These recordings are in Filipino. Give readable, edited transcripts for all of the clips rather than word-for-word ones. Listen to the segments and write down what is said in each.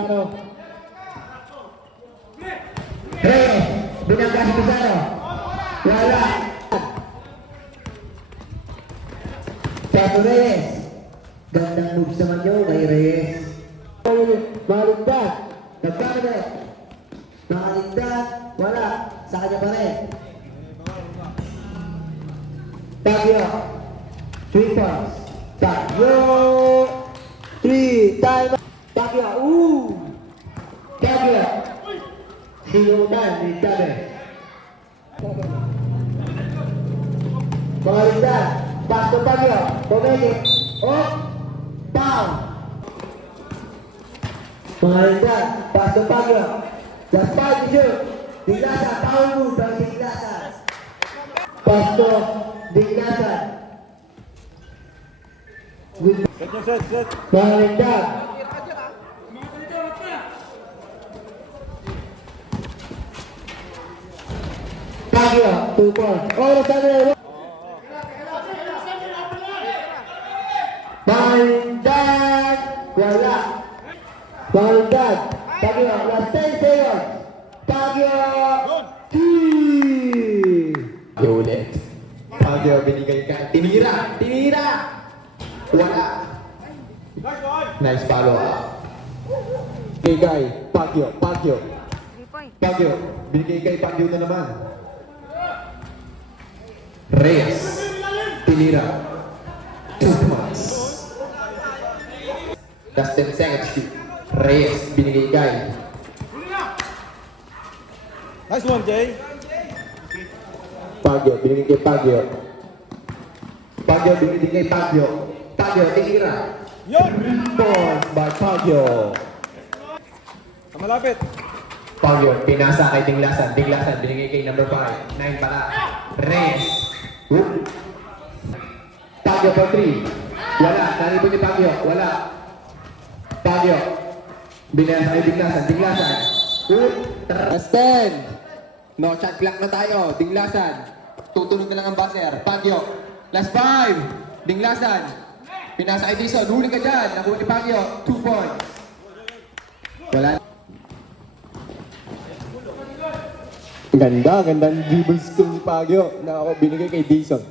Pizarro. Reyes, binangga si Pizarro. Wala. Pato Reyes. Gandang moves naman yun kay Reyes. Malindan. Nagkamali. Malindan. Wala. Sa kanya pa rin. Tagyo. 3 points. Tagyo. 3. Time. Tagyo. Tagyo. Sinunan ni Tabe. Malindan. Pasto Tagyo. Bumili. Down. Malindan. Pasto Tagyo. Just 5 to shoot. Diglasan. Power move by Diglasan. Pasto Diglasan. Malindan. Tagyo. 2 points. Oras na rin. Malindan. Wala. Malindan. Tagyo. Last 10 seconds. Tagyo. 3. Ulit. Tagyo, binigay ka. Tinira! Tinira! Wala. Nice follow up. Binigay. Pagyo. Pagyo. Pagyo. Binigay kay Pagyo na naman. Reyes. Tinira. 2 points. Last 10 seconds shoot. Reyes. Binigay kay. Nice one, Jay. Pagyo. Binigay kay Pagyo. Pagyo. Binigay kay Pagyo. Pagyo. Tinira. Yun! Points by Pagyo. Malapit. Pagyo, pinasa kay Diglasan. Diglasan, binigay kay number 5. 9 pala. Reyes. Whoop. Pagyo for 3. Wala. Naripon ni Pagyo. Wala. Pagyo. Binasa kay Diglasan. Diglasan. Whoop. Last 10. No shot clock na tayo. Diglasan. Tutunog na lang ang buzzer. Pagyo. Last 5. Diglasan. Pinasa kay Dison. Huli ka dyan. Nakuha ni Pagyo. 2 points. Wala. Gandang dribble skill ni Pagyo na ako binigay kay Dison.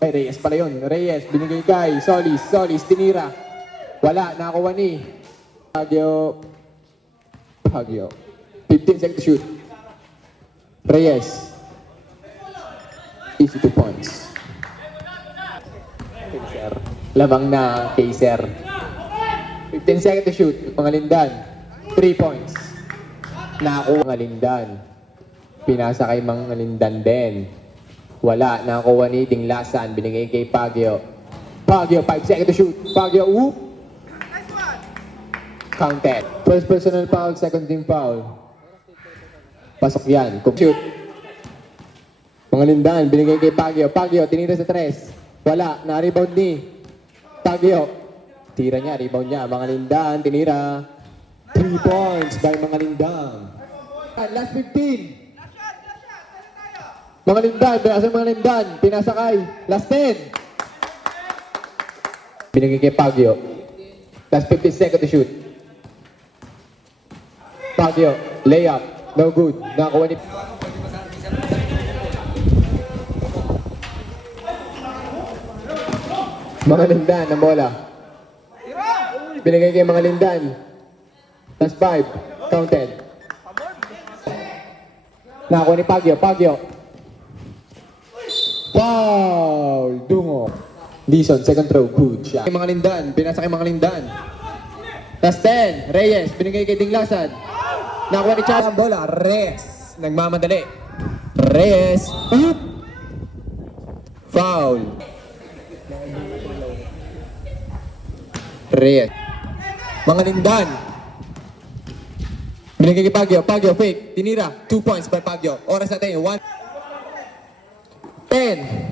Ay, Reyes pala yun. Reyes, binigay kay Solis. Solis, tinira. Wala, nakakuha ni Pagyo. Pagyo. 15 seconds to shoot. Reyes. Easy 2 points. Kaiser. Lamang na Kaiser. 15 seconds to shoot. Mangalindan. 3 points. Nakakuha Mangalindan. Pinasa kay Mangalindan din. Wala. Nakakuha ni Diglasan. Binigay kay Pagyo. Pagyo, 5 seconds to shoot. Pagyo, whoop. Counted. First personal foul, second team foul. Pasok yan. Shoot. Mangalindan, binigay kay Pagyo. Pagyo, tinira sa 3. Wala. Na-rebound ni Pagyo. Tira niya, rebound niya. Mangalindan, tinira. 3 points by Mangalindan. Last 15. Mangalindan, pinasa Mangalindan, pinasa kay last 10. Binigay kay Pagyo. Last 50 seconds to shoot. Pagyo, layup, no good. Nakakuha ni Mangalindan ng bola. Binigay kay Mangalindan. Last 5, counted. Nakakuha ni Pagyo, Pagyo. Foul! Dungo. Dison, second throw. Good shot. Mangalindan. Pinasa kay Mangalindan. Last 10. Reyes. Binigay kay Diglasan. Nakuha ni Chas. Ang bola. Reyes. Nagmamadali. Reyes. Oop! Foul. Reyes. Mangalindan. Binigay kay Pagyo. Pagyo, fake. Tinira. 2 points by Pagyo. Oras natin. 1. 10.